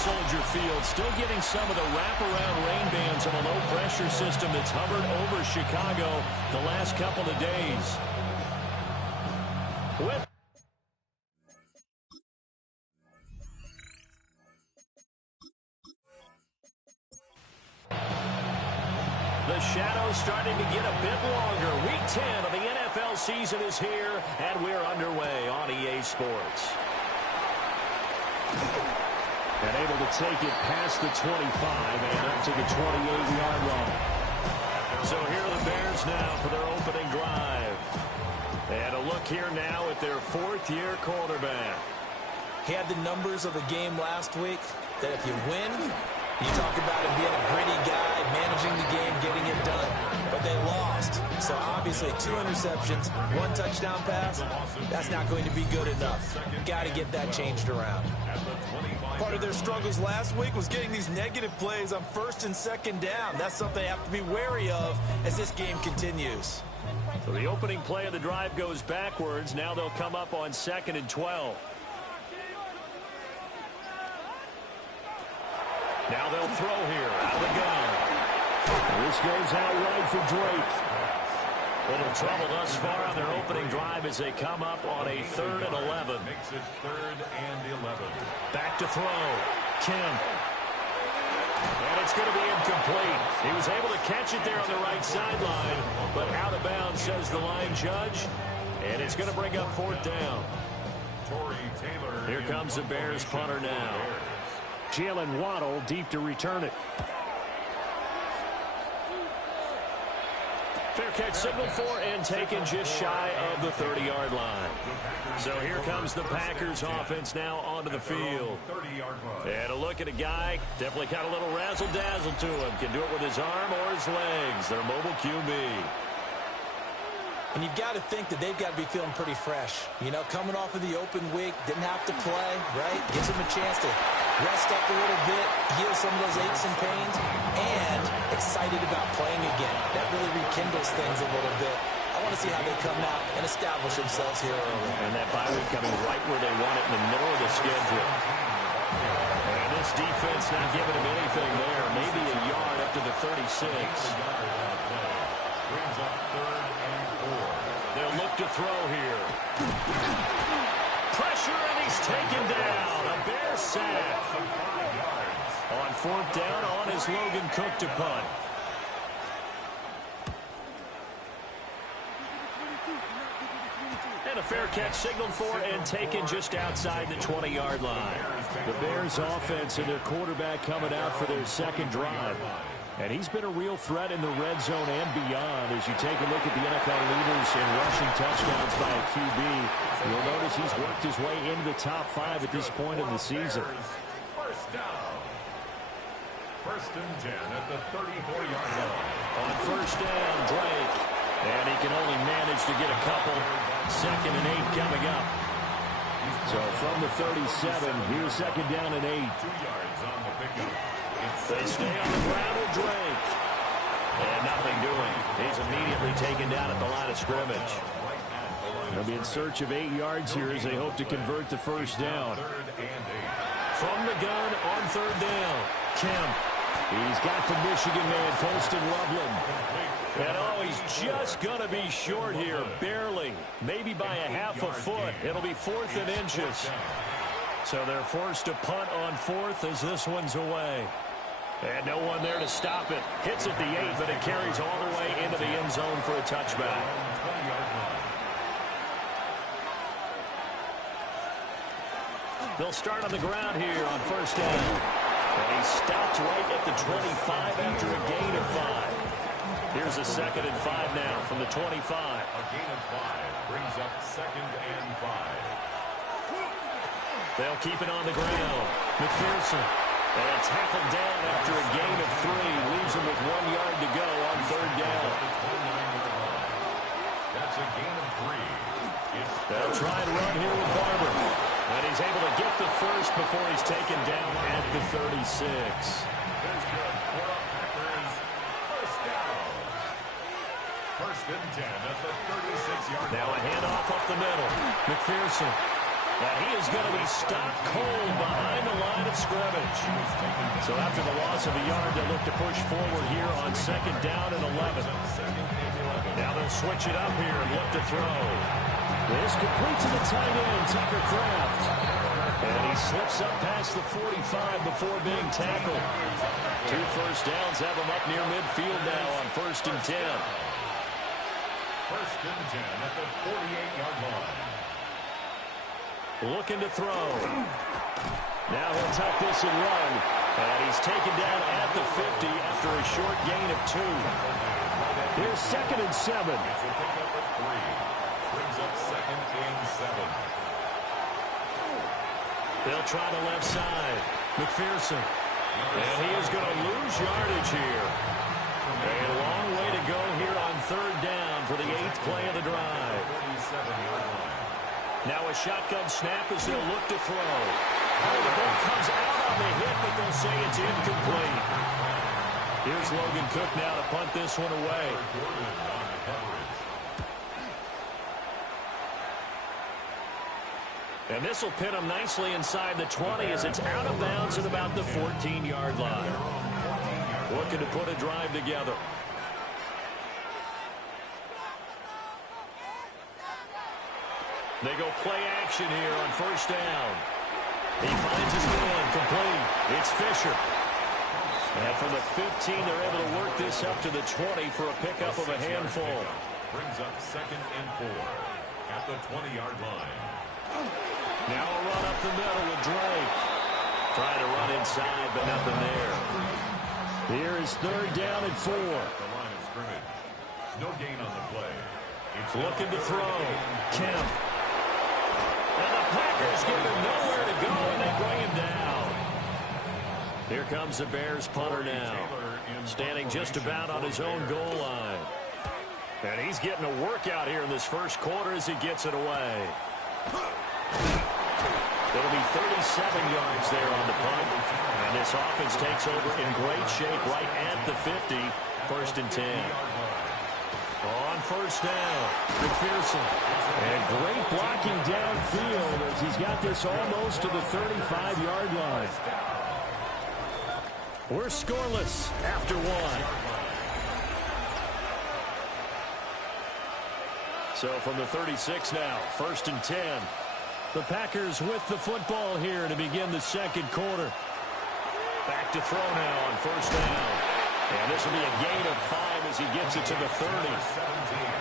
Soldier Field, still getting some of the wraparound rain bands of a low-pressure system that's hovered over Chicago the last couple of days. The shadow's starting to get a bit longer. Week 10 of the NFL season is here, and we're underway on EA Sports. And able to take it past the 25 and up to the 28-yard line. So here are the Bears now for their opening drive. And a look here now at their fourth-year quarterback. He had the numbers of the game last week that if you win, you talk about him being a gritty guy, managing the game, getting it done. But they lost. So obviously 2 interceptions, 1 touchdown pass, that's not going to be good enough. Got to get that changed around. Part of their struggles last week was getting these negative plays on 1st and 2nd down. That's something they have to be wary of as this game continues. So the opening play of the drive goes backwards. Now they'll come up on 2nd and 12. Now they'll throw here out of the gun. This goes out right for Drake. Little trouble thus far on their opening drive as they come up on a 3rd and 11. Makes it 3rd and 11. Back to throw. Kemp. And it's going to be incomplete. He was able to catch it there on the right sideline, but out of bounds, says the line judge. And it's going to bring up 4th down. Here comes the Bears punter now. Jalen Waddle deep to return it. Fair catch signaled for and taken just shy of the 30-yard line. So here comes the Packers offense now onto the field. And a look at a guy, definitely got a little razzle-dazzle to him. Can do it with his arm or his legs. Their mobile QB. And you've got to think that they've got to be feeling pretty fresh. You know, coming off of the open week, didn't have to play, right? Gives them a chance to rest up a little bit, heal some of those aches and pains, and excited about playing again. That really rekindles things a little bit. I want to see how they come out and establish themselves here early. And that bye week coming right where they want it in the middle of the schedule. And this defense not giving them anything there. Maybe a yard up to the 36. Brings up 3rd and 4. They'll look to throw here. Pressure, and he's taken down. A Bear sack. On 4th down, on is Logan Cook to punt. And a fair catch signaled for and taken just outside the 20-yard line. The Bears offense and their quarterback coming out for their 2nd drive. And he's been a real threat in the red zone and beyond. As you take a look at the NFL leaders in rushing touchdowns by a QB, you'll notice he's worked his way into the top 5 at this point in the season. First down. 1st and 10 at the 34-yard line. On 1st down, Drake. And he can only manage to get a couple. 2nd and 8 coming up. So from the 37, here's 2nd down and 8. 2 yards on the pickup. They stay on the ground with Drake. And nothing doing. He's immediately taken down at the line of scrimmage. They'll be in search of 8 yards here as they hope to convert the 1st down. From the gun on 3rd down, Kemp. He's got the Michigan man, Colston Loveland. And oh, he's just going to be short here, barely. Maybe by a half a foot. It'll be 4th and inches. So they're forced to punt on 4th as this one's away. And no one there to stop it. Hits at the 8, but it carries all the way into the end zone for a touchback. They'll start on the ground here on 1st down. And he stopped right at the 25 after a gain of 5. Here's a 2nd and 5 now from the 25. A gain of 5 brings up 2nd and 5. They'll keep it on the ground. McPherson. And tackled down after a gain of 3. Leaves him with 1 yard to go on 3rd down. That's a gain of 3. They'll try and run here with Barber. And he's able to get the first before he's taken down at the 36. There's good for a Packers first down. 1st and 10 at the 36-yard line. Now a handoff up the middle. McPherson. And he is going to be stopped cold behind the line of scrimmage. So after the loss of a yard, they'll look to push forward here on 2nd down and 11. Now they'll switch it up here and look to throw. This complete to the tight end, Tucker Kraft. And he slips up past the 45 before being tackled. 2 first downs have him up near midfield now on 1st and 10. 1st and 10 at the 48-yard line. Looking to throw. Now he'll tuck this and run. And he's taken down at the 50 after a short gain of 2. Here's 2nd and 7. It's a pickup of 3. Brings up 2nd and 7. They'll try the left side. McPherson. And he is going to lose yardage here. A long way to go here on 3rd down for the 8th play of the drive. 47-yard line. Now a shotgun snap as they'll look to throw. Oh, the ball comes out on the hit, but they'll say it's incomplete. Here's Logan Cook now to punt this one away. And this will pin him nicely inside the 20 as it's out of bounds at about the 14-yard line. Looking to put a drive together. They go play action here on 1st down. He finds his man complete. It's Fisher. And from the 15, they're able to work this up to the 20 for a pickup of a handful. Brings up 2nd and 4 at the 20-yard line. Now a run up the middle with Drake. Trying to run inside, but nothing there. Here is 3rd down and 4. The line of scrimmage. No gain on the play. It's looking to throw. Kemp. And the Packers give him nowhere to go, and they bring him down. Here comes the Bears punter now. Standing just about on his own goal line. And he's getting a workout here in this 1st quarter as he gets it away. It'll be 37 yards there on the punt. And this offense takes over in great shape right at the 50. 1st and 10. On 1st down, McPherson. And great blocking downfield as he's got this almost to the 35-yard line. We're scoreless after 1. So from the 36 now, 1st and 10. The Packers with the football here to begin the 2nd quarter. Back to throw now on 1st down. And this will be a gain of 5 as he gets it to the 30.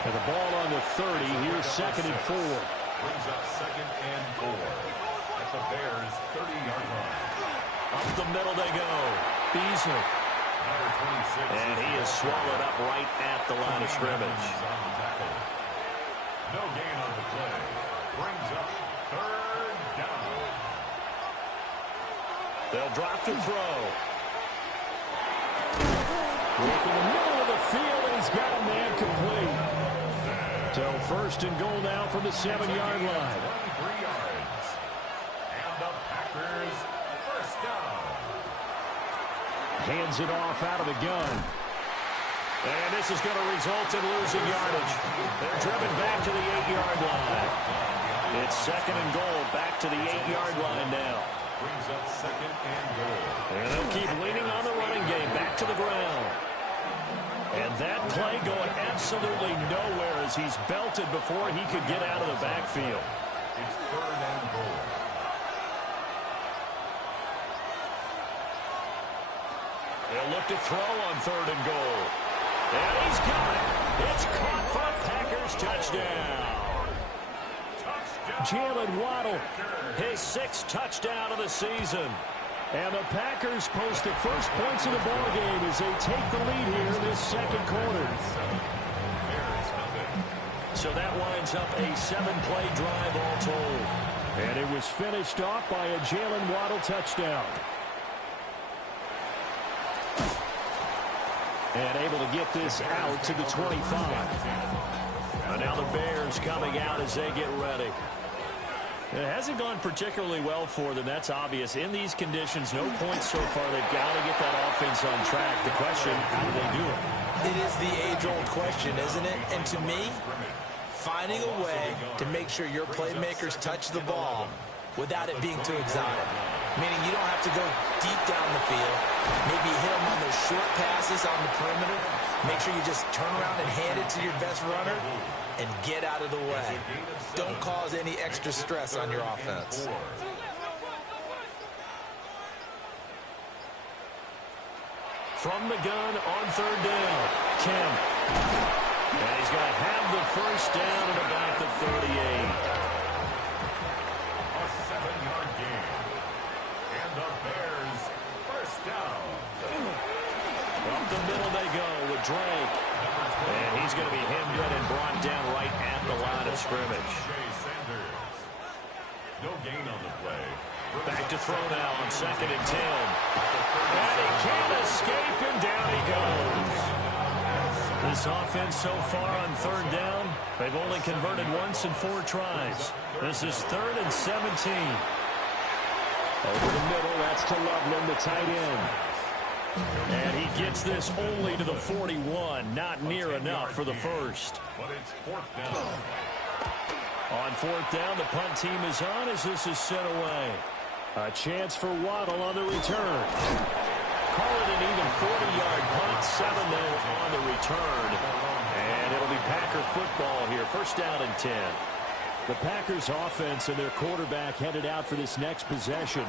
And the ball on the 30. Here's 2nd and 4. Brings up 2nd and 4 at the Bears' 30-yard line. Up the middle they go. Beasley. And he is swallowed up right at the line of scrimmage. No gain on the play. Brings up 3rd down. They'll drop to throw. Look in the middle of the field, and he's got a man complete. So 1st and goal now from the 7-yard line. 23 yards. And the Packers 1st down. Hands it off out of the gun. And this is going to result in losing yardage. They're driven back to the 8-yard line. It's 2nd and goal, back to the 8-yard line now. Brings up 2nd and goal. And they'll keep leaning on the running game, back to the ground. And that play going absolutely nowhere as he's belted before he could get out of the backfield. It's 3rd and goal. They'll look to throw on 3rd and goal. And he's got it. It's caught for a Packers touchdown. Jalen Waddle, his 6th touchdown of the season. And the Packers post the first points of the ballgame as they take the lead here in this 2nd quarter. So that winds up a 7-play drive all told. And it was finished off by a Jalen Waddle touchdown. And able to get this out to the 25. And now the Bears coming out as they get ready. It hasn't gone particularly well for them. That's obvious. In these conditions, no points so far. They've got to get that offense on track. The question, how do they do it? It is the age-old question, isn't it? And to me, finding a way to make sure your playmakers touch the ball without it being too exotic. Meaning you don't have to go deep down the field. Maybe hit them on those short passes on the perimeter. Make sure you just turn around and hand it to your best runner and get out of the way. Don't cause any extra stress on your offense. From the gun on third down, Kemp. And he's going to have the first down at about the 38. A 7-yard gain. And the Bears first down. Up the middle they go with Drake. And he's going to be hemmed in and brought down right at the line of scrimmage. No gain on the play. Back to throw now on 2nd and 10. And he can't escape, and down he goes. This offense so far on third down, they've only converted once in 4 tries. This is 3rd and 17. Over the middle, that's to Loveland, the tight end. And he gets this only to the 41. Not near enough for the first. But it's 4th down. On 4th down, the punt team is on as this is sent away. A chance for Waddle on the return. Call it an even 40-yard punt, 7 on the return. And it'll be Packer football here. First down and 10. The Packers offense and their quarterback headed out for this next possession.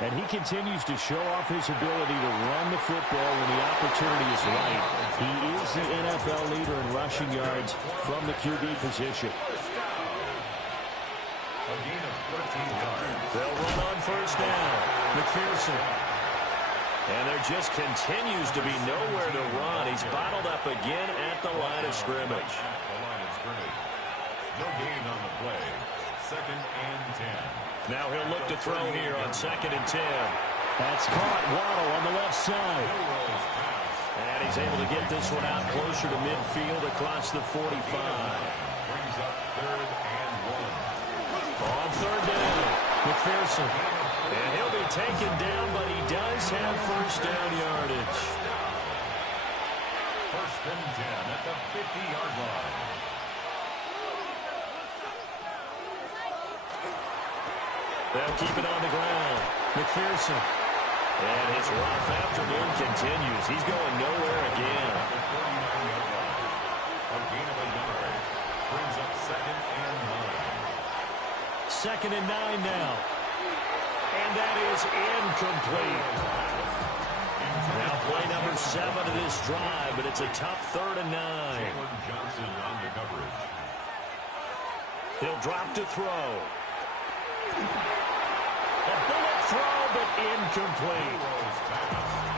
And he continues to show off his ability to run the football when the opportunity is right. He is the NFL leader in rushing yards from the QB position. A gain of 13 yards. They'll run on first down. McPherson. And there just continues to be nowhere to run. He's bottled up again at the line of scrimmage. No gain on the play. 2nd and 10. Now he'll look to throw here on 2nd and 10. That's caught. Waddle on the left side. And he's able to get this one out closer to midfield across the 45. Brings up 3rd and 1. On third down, McPherson. And he'll be taken down, but he does have first down yardage. 1st and 10 at the 50-yard line. They'll keep it on the ground. McPherson. And his rough afternoon continues. He's going nowhere again. The 49-yard line. A gain of a yard. Brings up 2nd and 9. 2nd and 9 now. And that is incomplete. Now play number 7 of this drive, but it's a tough 3rd and 9. Jalen Johnson on the coverage. He'll drop to throw. A bullet throw, but incomplete.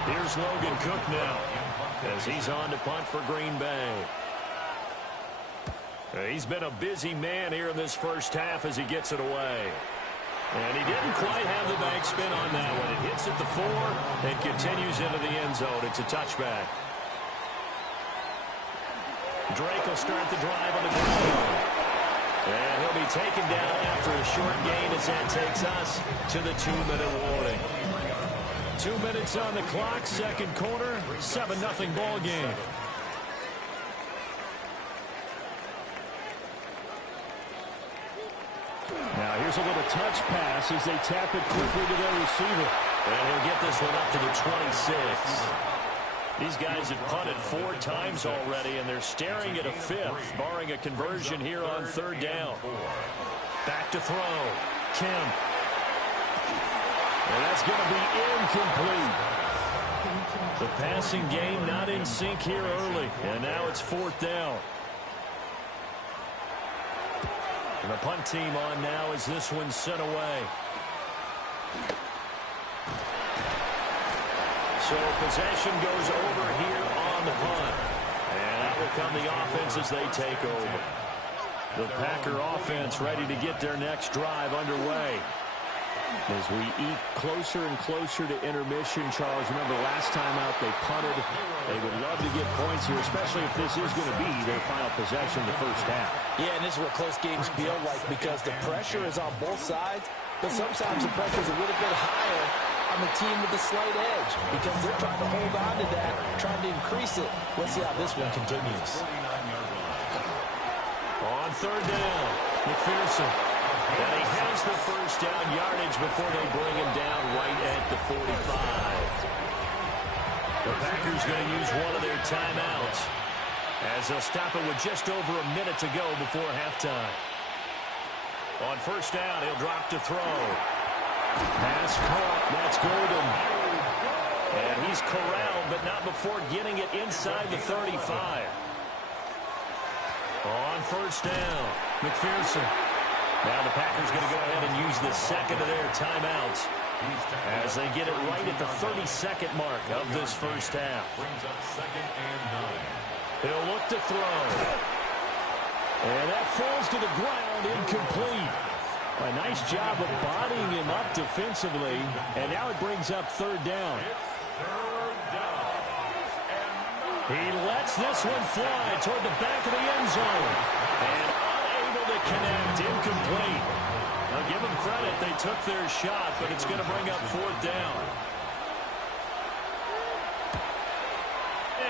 Here's Logan Cook now as he's on to punt for Green Bay. He's been a busy man here in this first half as he gets it away. And he didn't quite have the back spin on that one. It hits at the 4 and continues into the end zone. It's a touchback. Drake will start the drive on the ground. And he'll be taken down after a short gain as that takes us to the 2-minute warning. 2 minutes on the clock, second quarter, 7-0 ball game. Now here's a little touch pass as they tap it quickly to their receiver. And he'll get this one up to the 26. These guys have punted 4 times already, and they're staring at a 5th, barring a conversion here on third down. Back to throw. Kemp. And that's going to be incomplete. The passing game not in sync here early, and now it's 4th down. And the punt team on now as this one's sent away. So possession goes over here on the punt. And out will come the offense as they take over. The Packer offense ready to get their next drive underway. As we eat closer and closer to intermission, Charles, remember last time out they punted. They would love to get points here, especially if this is going to be their final possession of the first half. Yeah, and this is what close games feel like because the pressure is on both sides, but sometimes the pressure is a little bit higher on the team with the slight edge because they're trying to hold on to that, trying to increase it. Let's see how this one continues. On third down. McPherson. And he has the first down yardage before they bring him down right at the 45. The Packers going to use one of their timeouts as they'll stop it with just over a minute to go before halftime. On first down, he'll drop to throw. Pass caught. That's Golden. And he's corralled, but not before getting it inside the 35. On first down, McPherson. Now the Packers going to go ahead and use the second of their timeouts as they get it right at the 32nd mark of this first half. Brings up second and 9. He'll look to throw. And that falls to the ground, incomplete. A nice job of bodying him up defensively, and now it brings up third down. He lets this one fly toward the back of the end zone. And unable to connect, incomplete. Now give them credit, they took their shot, but it's going to bring up fourth down.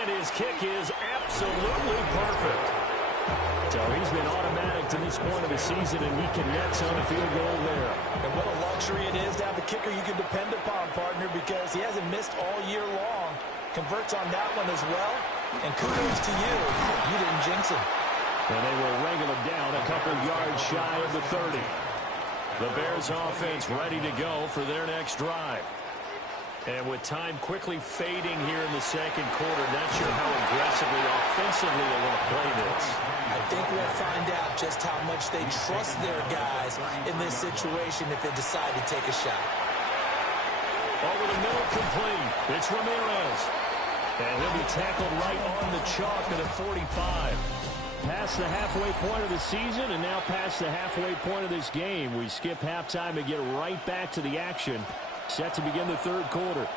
And his kick is absolutely perfect. So he's been automatic to this point of the season, and he connects on a field goal there. And what a luxury it is to have a kicker you can depend upon, partner, because he hasn't missed all year long. Converts on that one as well, and kudos to you. You didn't jinx him. And they will wrangle him down a couple yards shy of the 30. The Bears offense ready to go for their next drive. And with time quickly fading here in the second quarter, not sure how aggressively, offensively they want to play this. I think we'll find out just how much they trust their guys in this situation if they decide to take a shot. Over the middle, complete. It's Ramirez. And he'll be tackled right on the chalk at a 45. Past the halfway point of the season and now past the halfway point of this game. We skip halftime and get right back to the action. Set to begin the third quarter.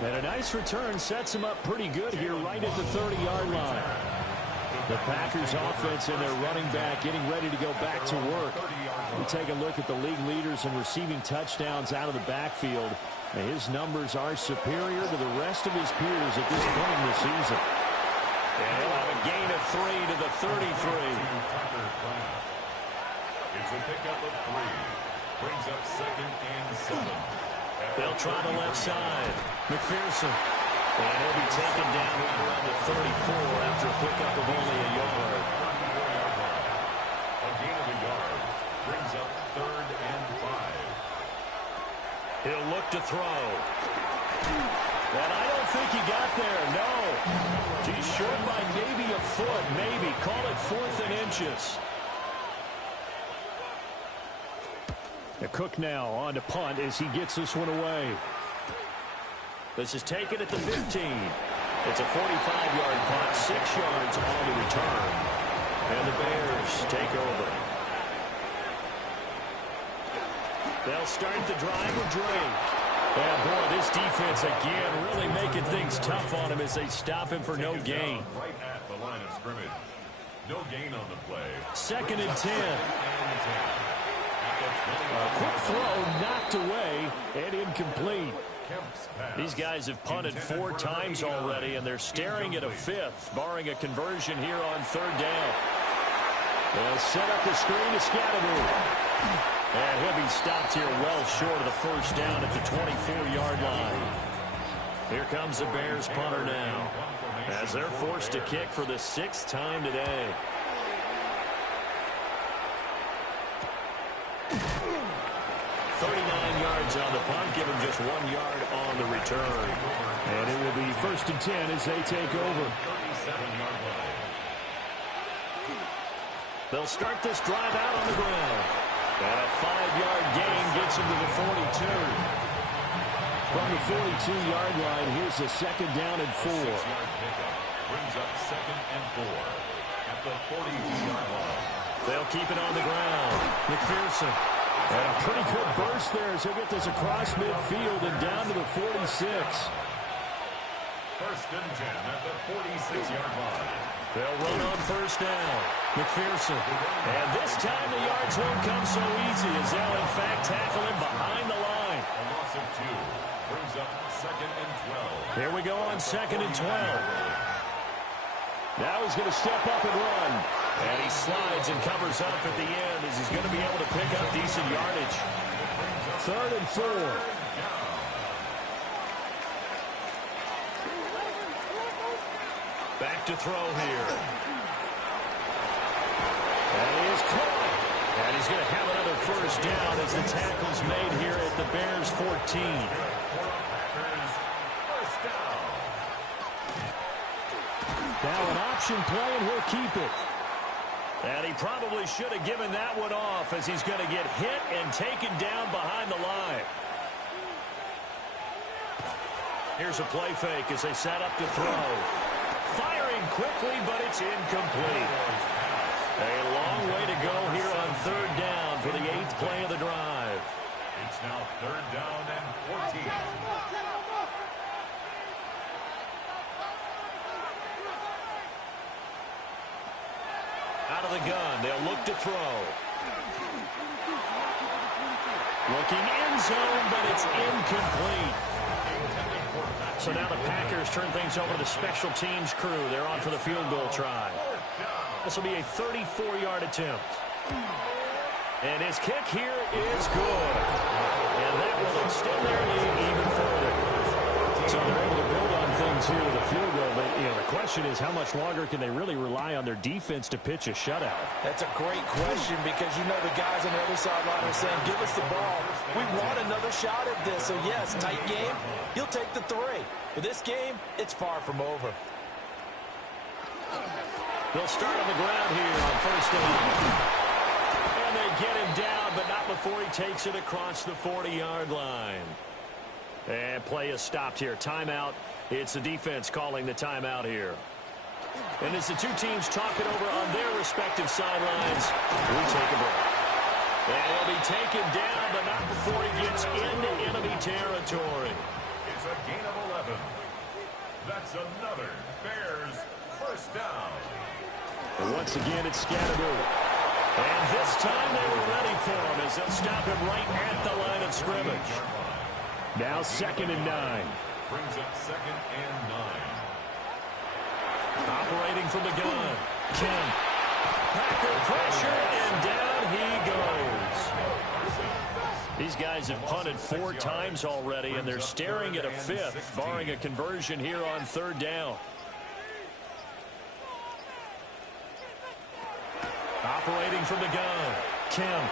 And a nice return sets him up pretty good here right at the 30-yard line. The Packers offense and their running back getting ready to go back to work. We take a look at the league leaders in receiving touchdowns out of the backfield. And his numbers are superior to the rest of his peers at this point in the season. And he'll have a gain of 3 to the 33. It's a pickup of 3. Brings up second and 7. They'll try the left side. McPherson. And he'll be taken down right around the 34 after a pickup of only a yard. A gain of a yard. Brings up third and 5. He'll look to throw. And I don't think he got there, no. He's short by maybe a foot, maybe. Call it 4th and inches. The Cook now on to punt as he gets this one away. This is taken at the 15. It's a 45-yard punt, 6 yards on the return. And the Bears take over. They'll start the drive with Drake. And boy, this defense again really making things tough on him as they stop him for no gain. Right at the line of scrimmage. No gain on the play. Second and 10. A quick throw knocked away and incomplete. These guys have punted 4 times already, and they're staring at a 5th, barring a conversion here on third down. They'll set up the screen to Scatterby. And he'll be stopped here well short of the first down at the 24-yard line. Here comes the Bears punter now, as they're forced to kick for the 6th time today. 39 yards on the punt, give him just 1 yard on the return. And it will be 1st and 10 as they take over. They'll start this drive out on the ground. And a 5-yard gain gets him to the 42. From the 42-yard line, here's the second down and 4. Brings up second and 4 at the 42-yard line. They'll keep it on the ground. McPherson. And a pretty good burst there as he'll get this across midfield and down to the 46. 1st and 10 at the 46-yard line. They'll run on first down. McPherson. And this time the yards won't come so easy as they'll in fact tackle him behind the line. A loss of 2. Brings up second and 12. Here we go on second and 12. Now he's going to step up and run. And he slides and covers up at the end as he's going to be able to pick up decent yardage. 3rd and 4. Back to throw here. And he is caught. And he's going to have another first down as the tackle's made here at the Bears 14. Now an option play, and he'll keep it. And he probably should have given that one off as he's going to get hit and taken down behind the line. Here's a play fake as they set up to throw. Firing quickly, but it's incomplete. A long way to go here on 3rd down for the 8th play of the drive. It's now 3rd down and 14. Out of the gun, they'll look to throw. Looking end zone, but it's incomplete. So now the Packers turn things over to the special teams crew. They're on for the field goal try. This will be a 34-yard attempt. And his kick here is good. And that will extend their lead even further. So they're able to build on things here with a field goal. But, the question is how much longer can they really rely on their defense to pitch a shutout? That's a great question because the guys on the other sideline are saying, give us the ball. We want another shot at this. So, yes, tight game. He'll take the 3. But this game, it's far from over. They'll start on the ground here on 1st down. And they get him down, but not before he takes it across the 40-yard line. And play is stopped here. Timeout. It's the defense calling the timeout here. And as the two teams talk it over on their respective sidelines, we take a break. And he'll be taken down, but not before he gets into enemy territory. It's a gain of 11. That's another Bears first down. And once again, it's Scatterboo. And this time they were ready for him as they'll stop him right at the line of scrimmage. Now 2nd and 9. Brings up 2nd and 9. Operating from the gun. Kemp. Packer pressure, and down he goes. These guys have punted 4 times already, and they're staring at a 5th, barring a conversion here on 3rd down. Operating from the gun. Kemp.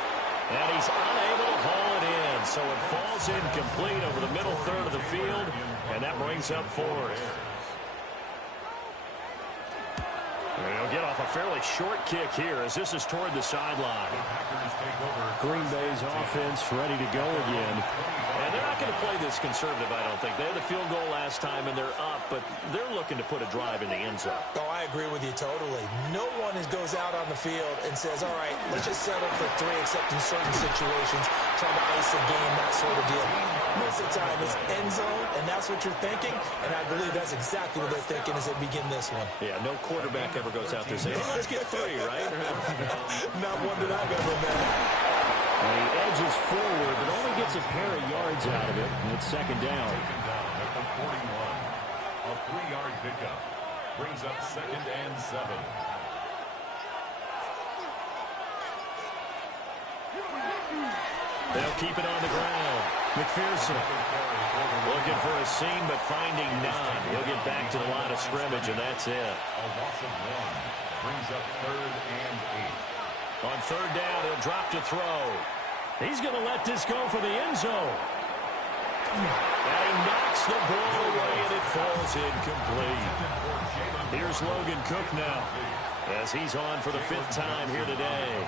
And he's unable to haul it in, so it falls incomplete over the middle 3rd of the field, and that brings up 4th. And he'll get off a fairly short kick here as this is toward the sideline. Green Bay's offense ready to go again. And they're not going to play this conservative, I don't think. They had the field goal last time, and they're up, but they're looking to put a drive in the end zone. Oh, I agree with you totally. No one goes out on the field and says, all right, let's just settle for 3, except in certain situations, trying to ice the game, that sort of deal. Most of the time, it's end zone, and that's what you're thinking, and I believe that's exactly what they're thinking as they begin this one. Yeah, no quarterback ever goes out there saying, hey, let's get 3, right? Not one that I've ever met. And he edges forward, but only gets a pair of yards out of it, and it's 2nd down. 2nd down at the 41. A 3-yard pickup. Brings up 2nd and 7. They'll keep it on the ground. McPherson looking for a seam, but finding none. He'll get back to the line of scrimmage, and that's it. A loss of 1. Brings up 3rd and 8. On 3rd down, he'll drop to throw. He's going to let this go for the end zone. And he knocks the ball away, and it falls incomplete. Here's Logan Cook now as he's on for the 5th time here today.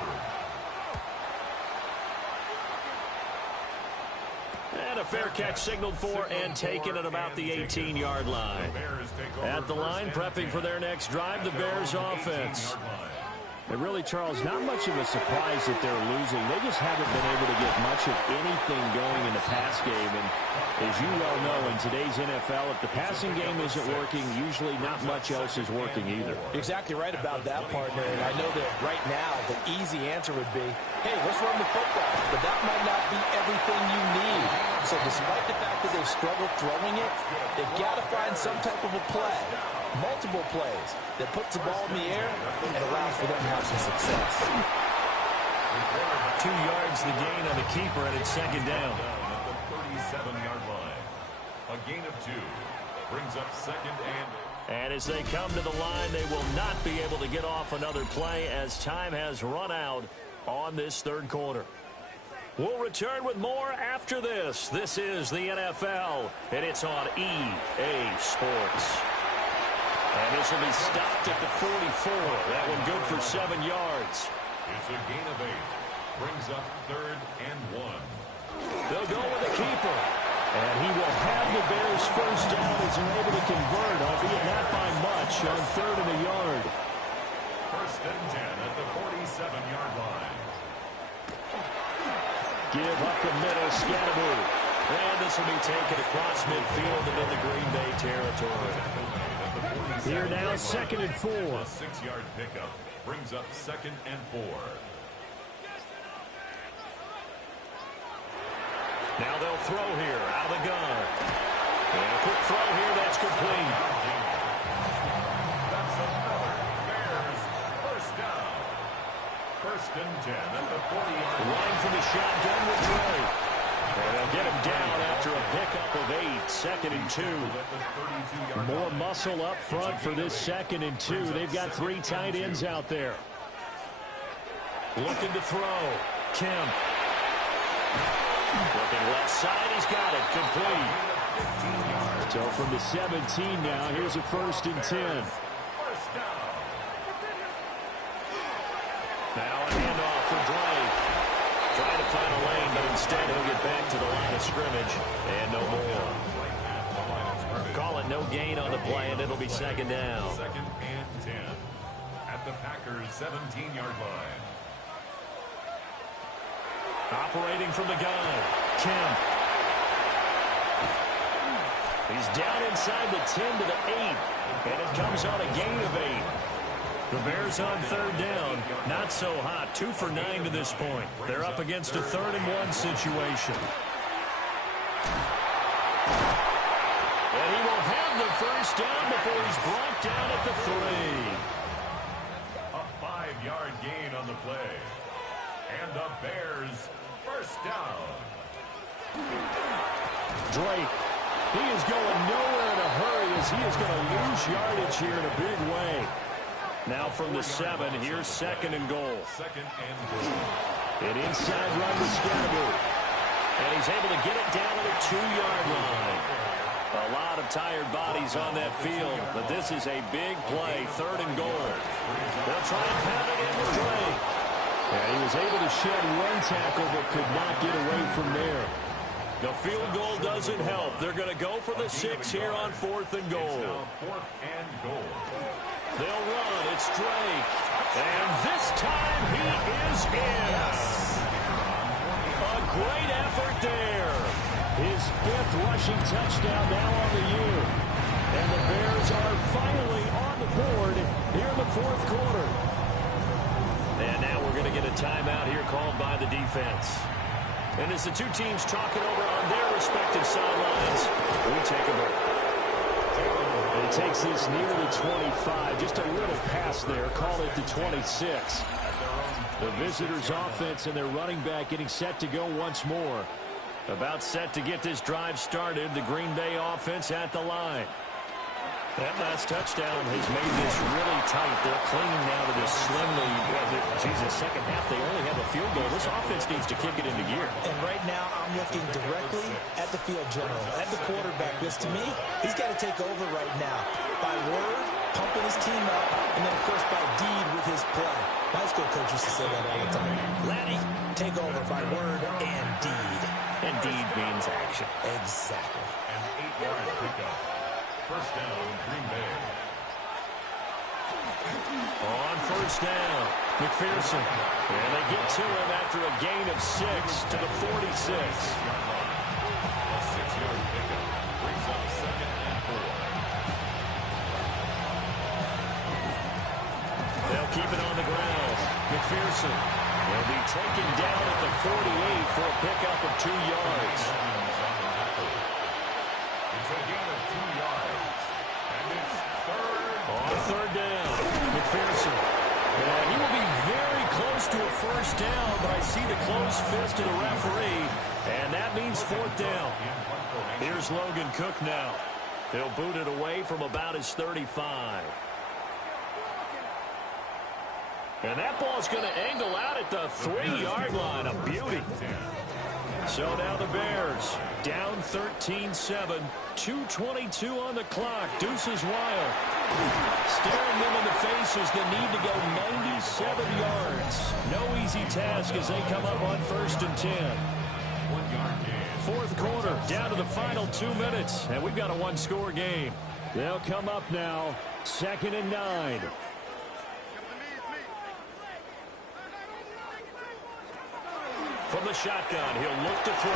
And a fair catch signaled for and taken at about the 18-yard line. At the line, prepping for their next drive, the Bears offense. And really, Charles, not much of a surprise that they're losing. They just haven't been able to get much of anything going in the pass game. And as you well know, in today's NFL, if the passing game isn't working, usually not much else is working either. Exactly right about that, partner. And I know that right now the easy answer would be, hey, let's run the football. But that might not be everything you need. So despite the fact that they've struggled throwing it, they've got to find some type of a play, multiple plays, that puts the ball in the air and allows for them to have some success. 2 yards the gain on the keeper, and it's second down. At the 37-yard line. A gain of 2 brings up second and as they come to the line, they will not be able to get off another play as time has run out on this third quarter. We'll return with more after this. This is the NFL, and it's on EA Sports. And this will be stopped at the 44. That one good for 7 yards. It's a gain of 8. Brings up third and 1. They'll go with the keeper. And he will have the Bears first down as they're able to convert, albeit not by much, on third and a yard. First and 10 at the 47-yard line. Give up the middle, Scatteroo. And this will be taken across midfield and into Green Bay territory. Here now, second and 4. A 6-yard pickup brings up second and 4. Now they'll throw here out of the gun. And a quick throw here, that's complete. That's another Bears first down. First and 10 at the 40-yard line. Line from the shotgun with Drake. And they'll get him down after a pickup of 8, second and 2. More muscle up front for this second and 2. They've got 3 tight ends out there. Looking to throw. Kemp. Looking left side, he's got it, complete. So from the 17 now, here's a first and 10. Now a handoff for Drake. Trying to find a lane, but instead he'll get back to the line of scrimmage. And no more. Call it no gain on the play, and it'll be second down. Second and 10 at the Packers' 17-yard line. Operating from the gun, Kemp. He's down inside the 10 to the 8, and it comes on a gain of 8. The Bears on third down, not so hot, 2 for 9 to this point. They're up against a 3rd and 1 situation. And he will have the first down before he's brought down at the 3. A 5-yard gain on the play. And the Bears first down. Drake, he is going nowhere in a hurry as he is going to lose yardage here in a big way. Now from the 7, here's second and goal. Second and goal. An inside run with Scatteroo. And he's able to get it down to the 2-yard line. A lot of tired bodies on that field, but this is a big play, 3rd and goal. They'll try and pound it in with Drake. And he was able to shed 1 tackle but could not get away from there. The field goal doesn't help. They're going to go for the 6 here on 4th and goal. It's now 4th and goal. They'll run. It's Drake. And this time he is in. A great effort there. His 5th rushing touchdown now on the year. And the Bears are finally on the board here in the 4th quarter. And now we're going to get a timeout here called by the defense. And as the 2 teams talk it over on their respective sidelines, we take a break. And he takes this near the 25. Just a little pass there. Call it the 26. The visitors' offense and their running back getting set to go once more. About set to get this drive started. The Green Bay offense at the line. That last touchdown has made this really tight. They're clinging now to this slimly. Jesus, second half, they only have a field goal. This offense needs to kick it into gear. And right now, I'm looking directly at the field general, at the quarterback. Because to me, he's got to take over right now. By word, pumping his team up, and then, of course, by deed with his play. My high school coach used to say that all the time. Laddie, take over by word and deed. And deed means action. Exactly. An 8-yard pickup. First down, Green Bay. On first down, McPherson. And they get to him after a gain of 6 to the 46. A 6-yard pickup brings up second and 4. They'll keep it on the ground. McPherson will be taken down at the 48 for a pickup of 2 yards. closed fist to the referee, and that means fourth down. Here's Logan Cook now. He'll boot it away from about his 35. And that ball's going to angle out at the 3-yard line. A beauty. So now the Bears down 13-7. 2:22 on the clock. Deuces wild. Staring them in the face is the need to go 97 yards. No easy task as they come up on 1st and 10. Fourth quarter, down to the final 2 minutes, and we've got a one-score game. They'll come up now, 2nd and 9. From the shotgun, he'll look to throw.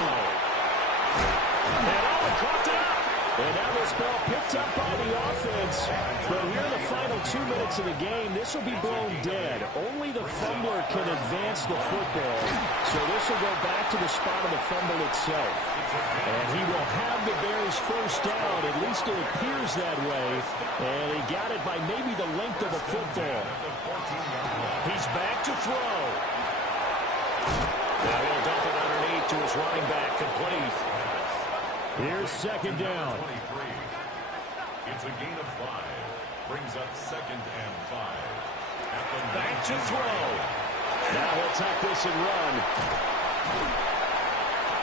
And Allen caught it up. And now this ball picked up by the offense. But here in the final 2 minutes of the game, this will be blown dead. Only the fumbler can advance the football. So this will go back to the spot of the fumble itself. And he will have the Bears first down. At least it appears that way. And he got it by maybe the length of a football. He's back to throw. Now he'll dump it underneath to his running back, complete. Here's 2nd down. It's a gain of 5. Brings up 2nd and 5. Back to throw. Now he'll tuck this and run.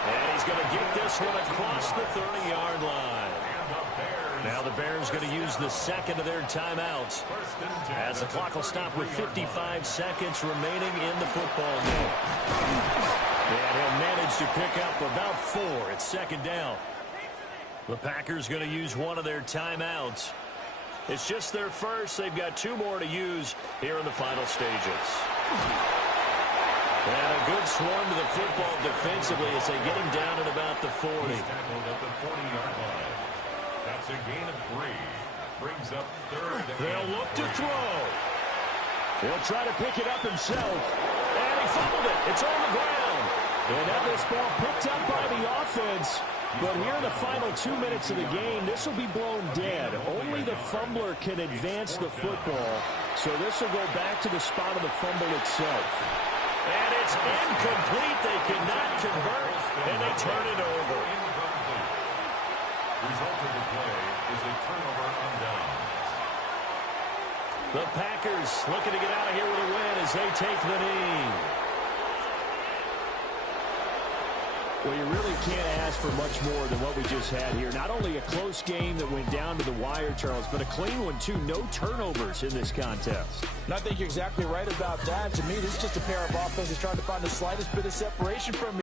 And he's going to get this one across the 30-yard line. Now the Bears going to use the second of their timeouts as the clock will stop with 55 seconds remaining in the football game. And he'll manage to pick up about 4 at 2nd down. The Packers going to use one of their timeouts. It's just their first. They've got 2 more to use here in the final stages. And a good swarm to the football defensively as they get him down at about the 40. He's tackled at the 40-yard line. That's a gain of 3. Brings up 3rd. They'll look to throw. He'll try to pick it up himself. And he fumbled it. It's on the ground. And now this ball picked up by the offense. But here in the final 2 minutes of the game, this will be blown dead. Only the fumbler can advance the football. So this will go back to the spot of the fumble itself. And it's incomplete. They cannot convert, and they turn it over. Result of the play is a turnover on downs. The Packers looking to get out of here with a win as they take the knee. Well, you really can't ask for much more than what we just had here. Not only a close game that went down to the wire, Charles, but a clean one, too. No turnovers in this contest. And I think you're exactly right about that. To me, this is just a pair of offenses trying to find the slightest bit of separation from